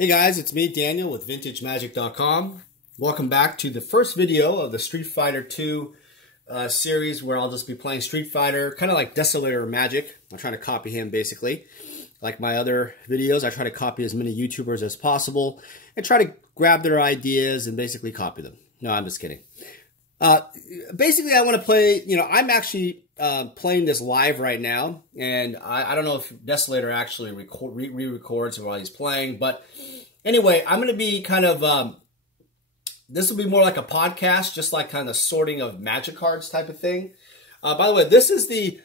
Hey guys, it's me, Daniel, with VintageMagic.com. Welcome back to the first video of the Street Fighter 2 series, where I'll just be playing Street Fighter, kind of like Desolator Magic. I'm trying to copy him, basically. Like my other videos, I try to copy as many YouTubers as possible and try to grab their ideas and basically copy them. No, I'm just kidding. Basically, I want to play, I'm actually playing this live right now, and I don't know if Desolator actually re-records while he's playing, but anyway, I'm going to be kind of, this will be more like a podcast, just like kind of sorting of magic cards type of thing. By the way, this is the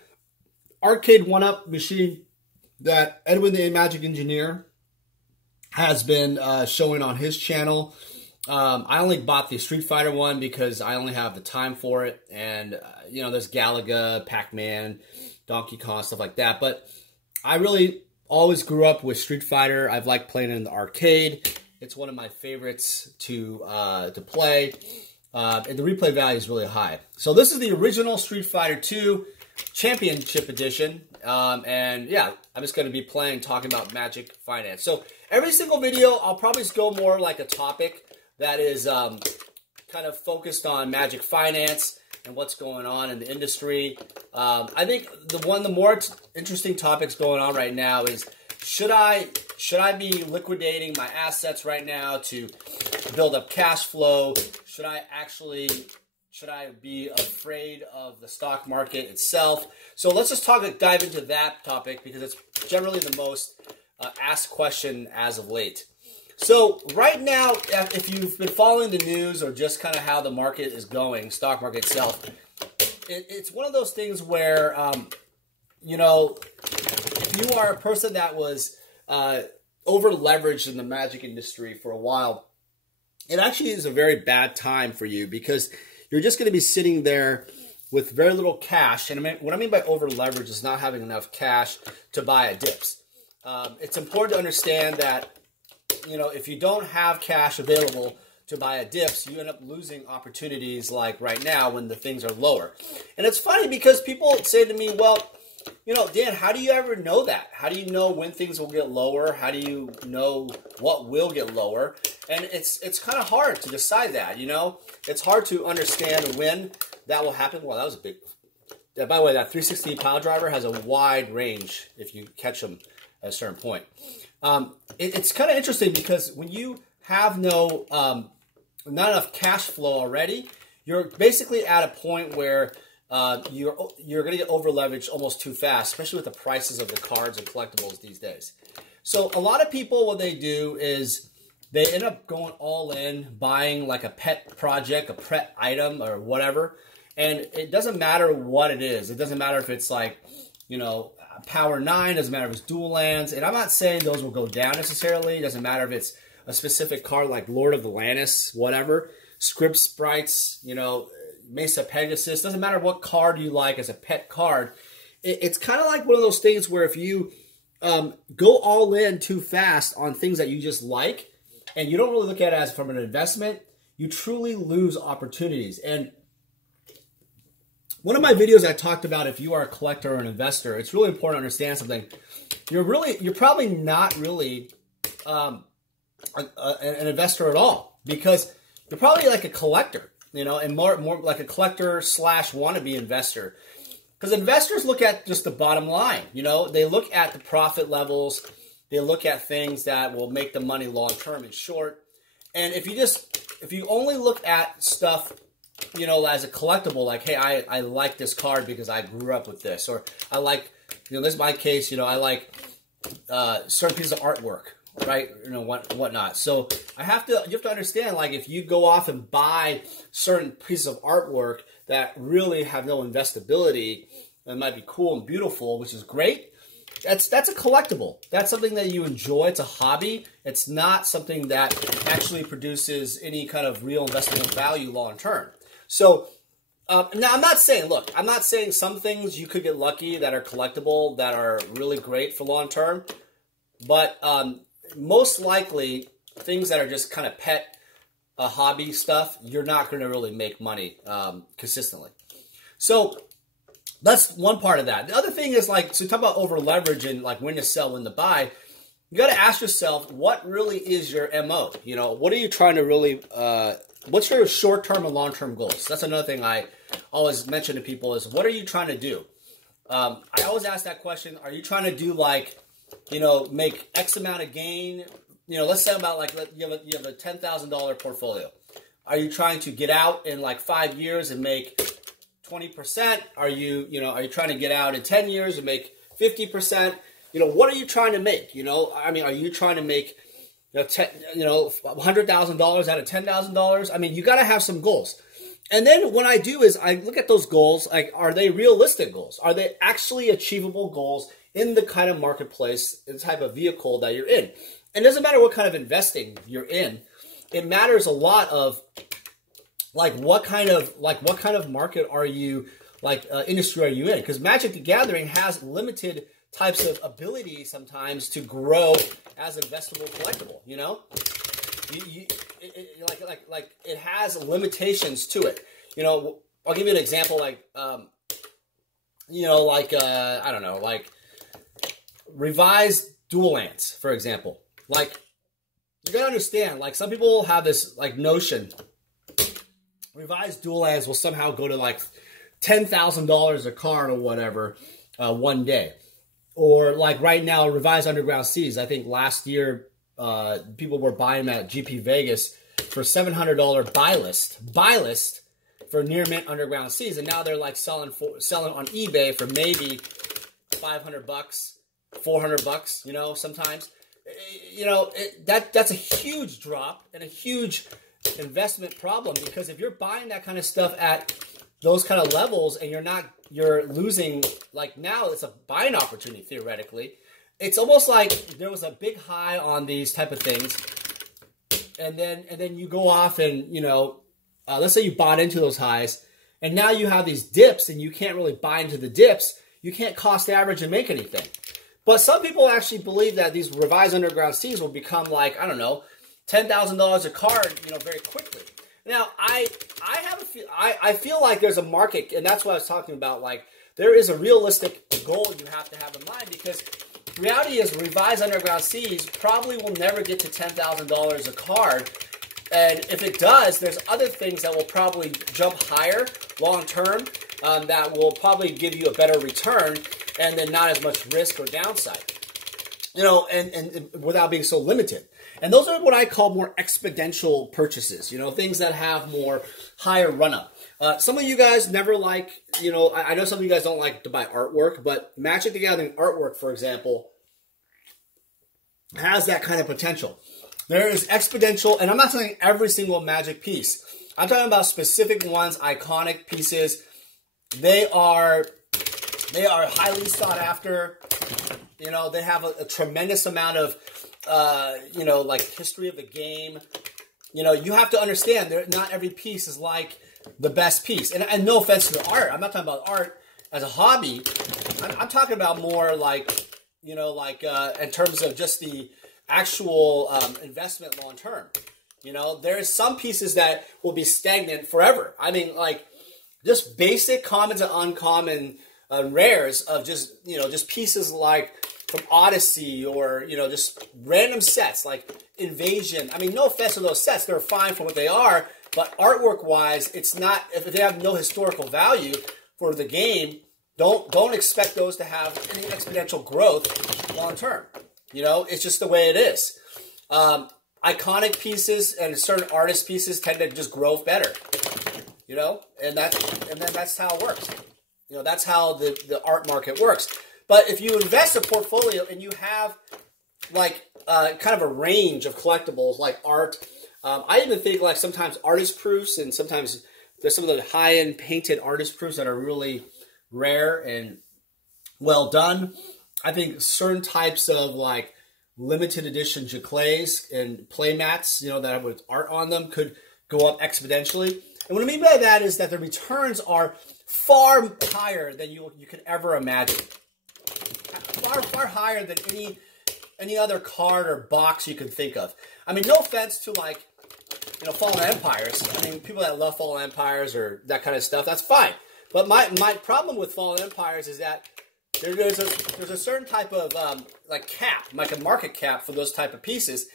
arcade one-up machine that Edwin the Magic Engineer has been showing on his channel. I only bought the Street Fighter one because I only have the time for it, and there's Galaga, Pac-Man, Donkey Kong, stuff like that. But I really always grew up with Street Fighter. I've liked playing it in the arcade. It's one of my favorites to play, and the replay value is really high. So this is the original Street Fighter 2 Championship Edition, and yeah, I'm just going to be talking about Magic Finance. So every single video, I'll probably just go more like a topic that is kind of focused on Magic Finance and what's going on in the industry. I think the more interesting topics going on right now is, should I be liquidating my assets right now to build up cash flow? Should I be afraid of the stock market itself? So let's just dive into that topic, because it's generally the most asked question as of late. So right now, if you've been following the news or just kind of how the market is going, stock market itself, it's one of those things where, if you are a person that was over leveraged in the magic industry for a while, it actually is a very bad time for you, because you're just going to be sitting there with very little cash. And what I mean by over leverage is not having enough cash to buy at dips. It's important to understand that if you don't have cash available to buy at dips, you end up losing opportunities like right now when the things are lower. And it's funny because people say to me, well, Dan, how do you ever know that? How do you know when things will get lower? How do you know what will get lower? And it's kind of hard to decide that, It's hard to understand when that will happen. Well, that was a big... By the way, that 360 pile driver has a wide range if you catch them at a certain point. It's kind of interesting because when you have not enough cash flow already, you're basically at a point where you're going to get over leveraged almost too fast, especially with the prices of the cards and collectibles these days. So a lot of people, what they do is they end up going all in, buying like a pet project, a pet item or whatever, and it doesn't matter what it is. It doesn't matter if it's like, Power 9, doesn't matter if it's dual lands, and I'm not saying those will go down necessarily. It doesn't matter if it's a specific card like Lord of Atlantis, whatever, Script Sprites, Mesa Pegasus. Doesn't matter what card you like as a pet card. It's kind of like one of those things where if you go all in too fast on things that you just like, and you don't really look at it as from an investment, you truly lose opportunities. And one of my videos I talked about, if you are a collector or an investor, it's really important to understand something. You're probably not really an investor at all, because you're probably like a collector, and more like a collector / wannabe investor. Because investors look at just the bottom line, they look at the profit levels, they look at things that will make the money long term and short. And if you only look at stuff, as a collectible, like, hey, I like this card because I grew up with this, or I like, this is my case, I like certain pieces of artwork, right? Whatnot. So you have to understand, like, if you go off and buy certain pieces of artwork that really have no investability, and might be cool and beautiful, which is great, that's a collectible. That's something that you enjoy. It's a hobby. It's not something that actually produces any kind of real investable value long term. So now I'm not saying some things you could get lucky that are collectible, that are really great for long term, but most likely things that are just kind of pet hobby stuff, you're not going to really make money consistently. So that's one part of that. The other thing is, like, so talk about over leverage and like when to sell, when to buy. you got to ask yourself, what really is your MO? You know, what are you trying to really, what's your short-term and long-term goals? That's another thing I always mention to people is, what are you trying to do? I always ask that question. Are you trying to do like, you know, make X amount of gain? You know, let's say about like, you have a $10,000 portfolio. Are you trying to get out in like 5 years and make 20%? Are you trying to get out in 10 years and make 50%? You know, what are you trying to make? You know, I mean, are you trying to make, $100,000 out of $10,000? I mean, you got to have some goals. And then what I do is I look at those goals, like, are they realistic goals? Are they actually achievable goals in the kind of marketplace, the type of vehicle that you're in? And it doesn't matter what kind of investing you're in. It matters a lot of like what kind of market are you, industry are you in? Because Magic the Gathering has limited types of ability sometimes to grow as investable collectible. You know, it has limitations to it. You know, I'll give you an example. I don't know, like revised dual lands, for example. Like, you gotta understand, like, some people have this like notion revised dual lands will somehow go to like $10,000 a card or whatever one day. Or like right now, revised underground seas. I think last year people were buying them at GP Vegas for $700 buy list for near mint underground seas, and now they're like selling on eBay for maybe $500, $400. You know, sometimes. You know, that's a huge drop and a huge investment problem, because if you're buying that kind of stuff at those kind of levels and you're losing, like, now it's a buying opportunity theoretically. It's almost like there was a big high on these type of things, and then you go off and, you know, let's say you bought into those highs, and now you have these dips and you can't really buy into the dips. You can't cost average and make anything. But some people actually believe that these revised underground seas will become like, I don't know, $10,000 a card, you know, very quickly. Now, I feel like there's a market, and that's what I was talking about. Like, there is a realistic goal you have to have in mind, because reality is revised underground seas probably will never get to $10,000 a card. And if it does, there's other things that will probably jump higher long term that will probably give you a better return, and then not as much risk or downside, you know, and without being so limited. And those are what I call more exponential purchases, you know, things that have more higher run-up. Some of you guys never like, you know, I know some of you guys don't like to buy artwork, but Magic the Gathering artwork, for example, has that kind of potential. There is exponential, and I'm not saying every single Magic piece. I'm talking about specific ones, iconic pieces. They are highly sought after. You know, they have a tremendous amount of, you know, like history of the game. You know, you have to understand that not every piece is like the best piece. And no offense to the art. I'm not talking about art as a hobby. I'm talking about more like, you know, like in terms of just the actual investment long term. You know, there's some pieces that will be stagnant forever. I mean, like, just basic commons and uncommon rares of just, you know, just pieces like from Odyssey, or, you know, just random sets like Invasion. I mean, no offense to those sets. They're fine for what they are, but artwork-wise, it's not, if they have no historical value for the game, don't expect those to have any exponential growth long term. You know, it's just the way it is. Iconic pieces and certain artist pieces tend to just grow better. You know, and then that's how it works. You know, that's how the art market works. But if you invest a portfolio and you have like kind of a range of collectibles like art, I even think like sometimes artist proofs, and sometimes there's some of the high-end painted artist proofs that are really rare and well done. I think certain types of like limited edition Jaclays and play mats, you know, that have with art on them could go up exponentially. And what I mean by that is that the returns are far higher than you could ever imagine. Far higher than any other card or box you can think of. I mean, no offense to, like, you know, Fallen Empires. I mean, people that love Fallen Empires or that kind of stuff, that's fine. But my problem with Fallen Empires is that there's a certain type of like cap, like a market cap for those type of pieces.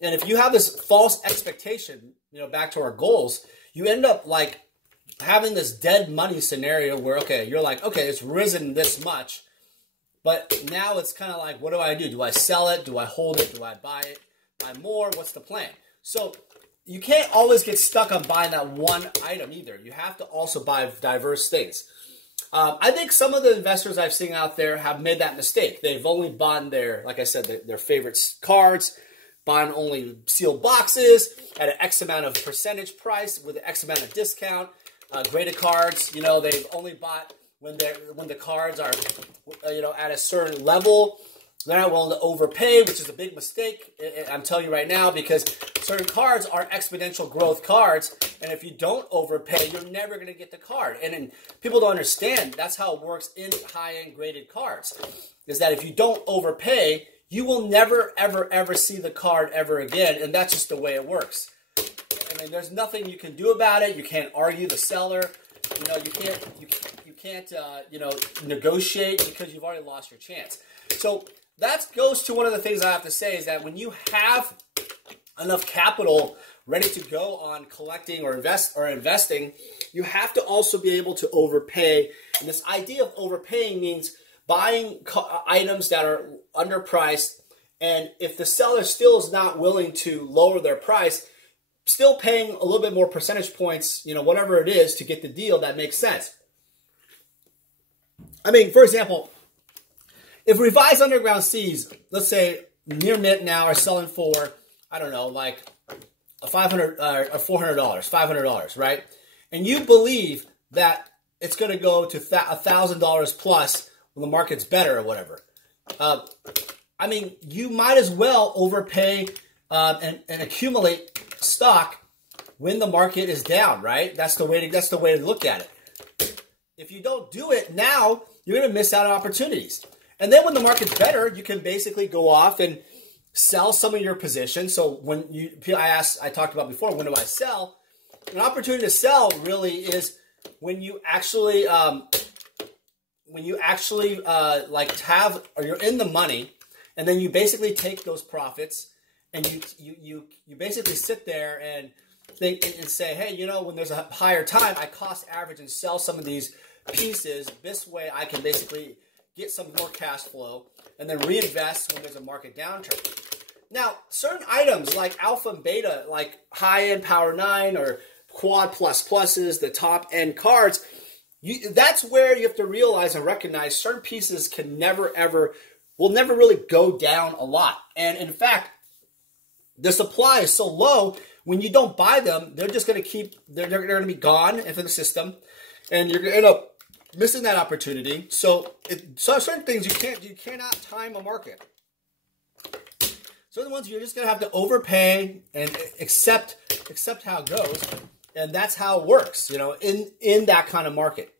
And if you have this false expectation, you know, back to our goals, you end up like having this dead money scenario where, okay, you're like, okay, it's risen this much, but now it's kind of like, what do I do? Do I sell it? Do I hold it? Do I buy it? Buy more? What's the plan? So you can't always get stuck on buying that one item either. You have to also buy diverse things. I think some of the investors I've seen out there have made that mistake. They've only bought their, like I said, their favorite cards, buying only sealed boxes at an X amount of percentage price with an X amount of discount. Graded cards, you know, they've only bought when the cards are, you know, at a certain level. They're not willing to overpay, which is a big mistake. I'm telling you right now, because certain cards are exponential growth cards, and if you don't overpay, you're never going to get the card. And people don't understand that's how it works in high-end graded cards, is that if you don't overpay, you will never, ever, ever see the card ever again, and that's just the way it works. I mean, there's nothing you can do about it. You can't argue the seller. You know, you can't you know, negotiate because you've already lost your chance. So that goes to one of the things I have to say is that when you have enough capital ready to go on collecting or investing, you have to also be able to overpay. And this idea of overpaying means buying items that are underpriced, and if the seller still is not willing to lower their price, still paying a little bit more percentage points, you know, whatever it is to get the deal that makes sense. I mean, for example, if Revised Underground Seas, let's say near mint now, are selling for, I don't know, like $500 or $400, $500, right? And you believe that it's going to go to $1,000 plus when the market's better or whatever. I mean, you might as well overpay and accumulate stock when the market is down, right? That's the way to look at it. If you don't do it now, you're going to miss out on opportunities. And then when the market's better, you can basically go off and sell some of your position. So when I talked about before, when do I sell? An opportunity to sell really is when you actually like have, or you're in the money, and then you basically take those profits and you basically sit there and think and say, hey, you know, when there's a higher time, I cost average and sell some of these pieces. This way I can basically get some more cash flow and then reinvest when there's a market downturn. Now, certain items like alpha and beta, like high-end Power 9 or quad plus pluses, the top-end cards, that's where you have to realize and recognize certain pieces will never really go down a lot. And in fact, the supply is so low, when you don't buy them, they're just going to they're going to be gone into the system, and you're going to end up missing that opportunity. So certain things you cannot time a market. Certain ones you're just going to have to overpay and accept how it goes, and that's how it works, you know, in that kind of market.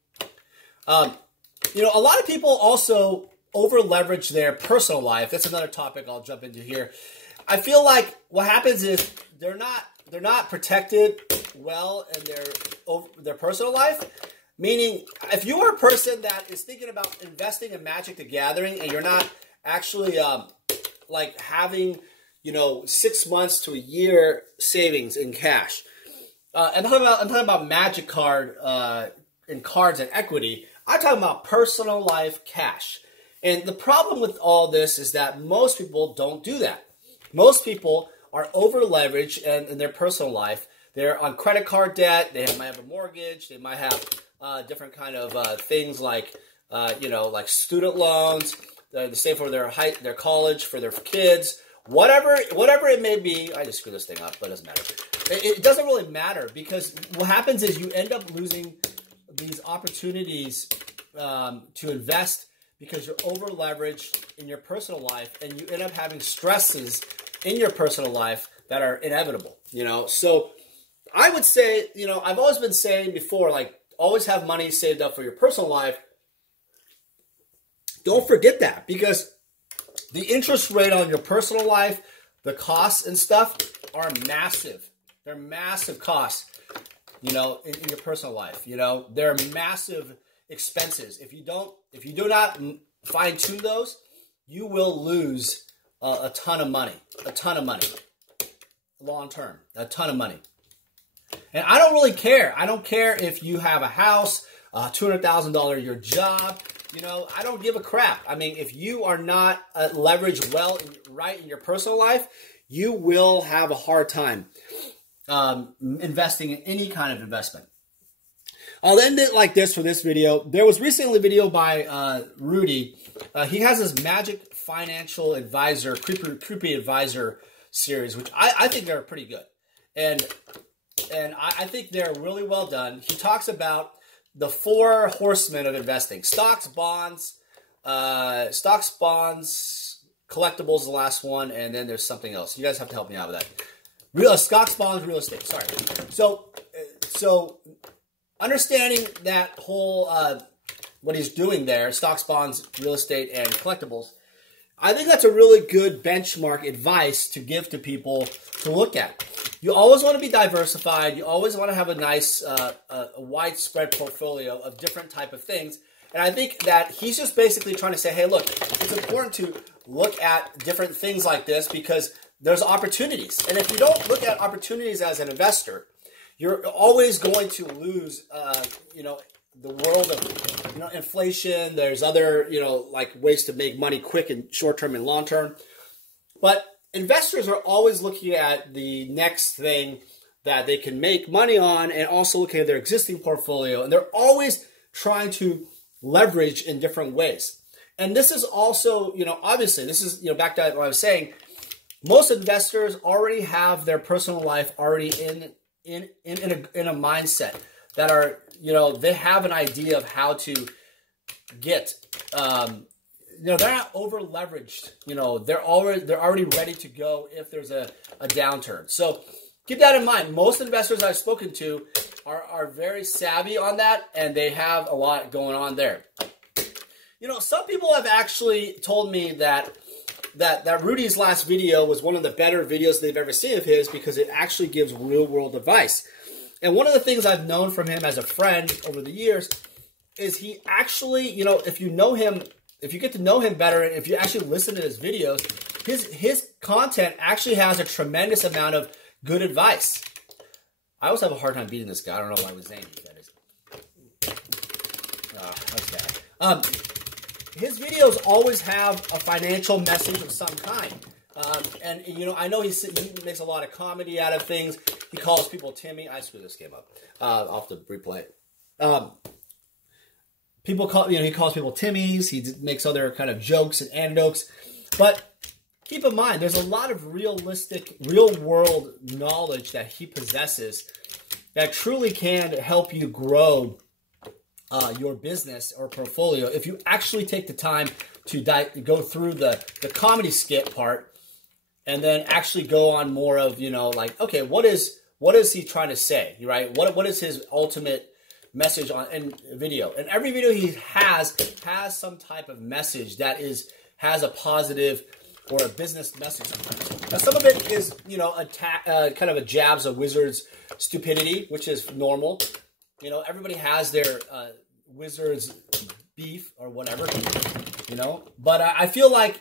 You know, a lot of people also over leverage their personal life. That's another topic I'll jump into here. I feel like what happens is they're not protected well in their personal life. Meaning, if you are a person that is thinking about investing in Magic the Gathering and you're not actually like having, you know, 6 months to a year savings in cash, I'm talking about Magic card and cards and equity. I'm talking about personal life cash. And the problem with all this is that most people don't do that. Most people are over leveraged in their personal life. They're on credit card debt. They might have a mortgage. They might have different kind of things like, you know, like student loans. They save for their college, for their kids, whatever it may be. I just screwed this thing up, but it doesn't matter. It doesn't really matter, because what happens is you end up losing these opportunities to invest because you're over leveraged in your personal life, and you end up having stresses in your personal life that are inevitable, you know. So I would say, you know, I've always been saying before, like, always have money saved up for your personal life. Don't forget that, because the interest rate on your personal life, the costs and stuff are massive. They're massive costs, you know, in your personal life. You know, they're massive expenses. If you do not fine-tune those, you will lose a ton of money, long term, a ton of money. And I don't really care. I don't care if you have a house, a $200,000 a year job. You know, I don't give a crap. I mean, if you are not leveraged well right in your personal life, you will have a hard time investing in any kind of investment. I'll end it like this for this video. There was recently a video by Rudy. He has this Magic Financial Advisor, Creepy Advisor series, which I think they're pretty good. And I think they're really well done. He talks about the 4 horsemen of investing: stocks, bonds, collectibles, the last one, and then there's something else. You guys have to help me out with that. Stocks, bonds, real estate. Sorry. So understanding that whole what he's doing there, stocks, bonds, real estate, and collectibles, I think that's a really good benchmark advice to give to people to look at. You always want to be diversified. You always want to have a nice, a widespread portfolio of different type of things. And I think that he's just basically trying to say, hey, look, it's important to look at different things like this because there's opportunities. And if you don't look at opportunities as an investor, you're always going to lose, you know, the world of, you know, inflation. There's other, you know, like ways to make money quick and short term and long term. But investors are always looking at the next thing that they can make money on and also looking at their existing portfolio. And they're always trying to leverage in different ways. And this is also, you know, obviously, this is, you know, back to what I was saying, most investors already have their personal life already in a mindset that are, you know, they have an idea of how to get, you know, they're not over leveraged. You know, they're already ready to go if there's a downturn. So keep that in mind. Most investors I've spoken to are very savvy on that, and they have a lot going on there. You know, some people have actually told me that Rudy's last video was one of the better videos they've ever seen of his because it actually gives real world advice. And one of the things I've known from him as a friend over the years is he actually, you know, if you know him, if you get to know him better, and if you actually listen to his videos, his content actually has a tremendous amount of good advice. I always have a hard time beating this guy. I don't know why I was saying that is. That's bad. His videos always have a financial message of some kind. And, you know, I know he makes a lot of comedy out of things. He calls people Timmy. I screwed this game up. I'll have to replay it. People call, you know, he calls people Timmys. He makes other kind of jokes and anecdotes. But keep in mind, there's a lot of realistic, real-world knowledge that he possesses that truly can help you grow your business or portfolio if you actually take the time to go through the comedy skit part and then actually go on more of, you know, like, okay, what is he trying to say, right? What is his ultimate message on in video? And every video he has some type of message that has a positive or a business message sometimes. Now, some of it is, you know, kind of a jabs of wizard's stupidity, which is normal. You know, everybody has their wizard's beef or whatever, you know. But I feel like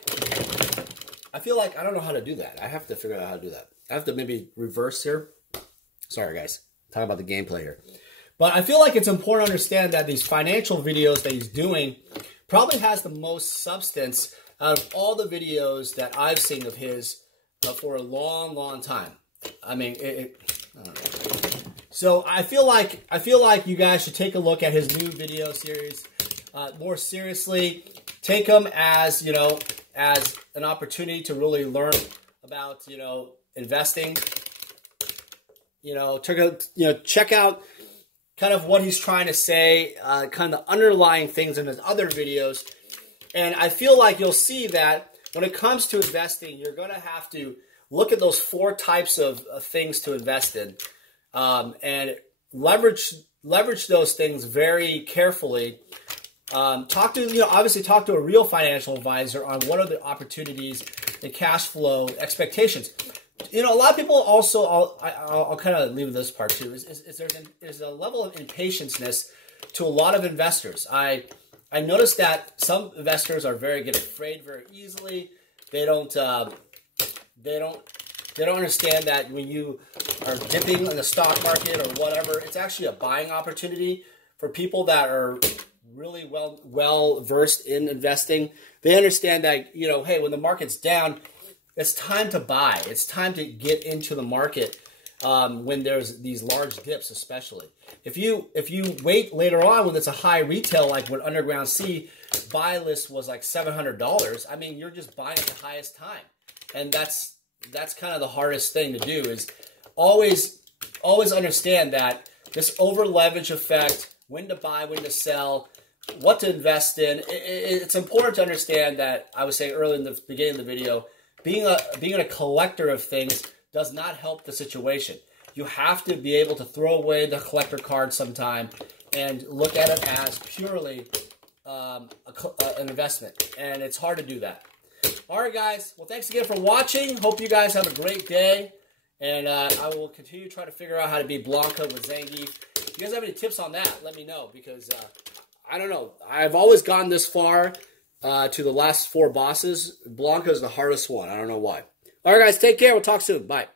I don't know how to do that. I have to figure out how to do that. I have to maybe reverse here. Sorry, guys. Talking about the gameplay here. But I feel like it's important to understand that these financial videos that he's doing probably has the most substance out of all the videos that I've seen of his for a long, long time. I mean, I don't know. So I feel like you guys should take a look at his new video series more seriously. Take them as, you know, as an opportunity to really learn about, you know, investing. You know, check out kind of what he's trying to say, kind of the underlying things in his other videos. And I feel like you'll see that when it comes to investing, you're going to have to look at those 4 types of things to invest in, and leverage those things very carefully. Obviously talk to a real financial advisor on what are the opportunities and cash flow expectations. You know, a lot of people also, I'll kind of leave this part too, is there's a level of impatience to a lot of investors. I I noticed that some investors are get afraid very easily. They don't understand that when you are dipping in the stock market or whatever, it's actually a buying opportunity for people that are really well versed in investing. They understand that, you know, hey, when the market's down, it's time to buy. It's time to get into the market when there's these large dips, especially. If you wait later on when it's a high retail, like when Underground C BUYLIST was like $700, I mean, you're just buying at the highest time, and that's kind of the hardest thing to do, is always understand that this over leverage effect, when to buy, when to sell, what to invest in. It's important to understand that, I was saying earlier in the beginning of the video, being a collector of things does not help the situation. You have to be able to throw away the collector card sometime and look at it as purely an investment. And it's hard to do that. All right, guys. Well, thanks again for watching. Hope you guys have a great day. And I will continue to try to figure out how to be Blanca with Zangief. If you guys have any tips on that, let me know. Because I don't know. I've always gone this far to the last 4 bosses. Blanca is the hardest one. I don't know why. All right, guys. Take care. We'll talk soon. Bye.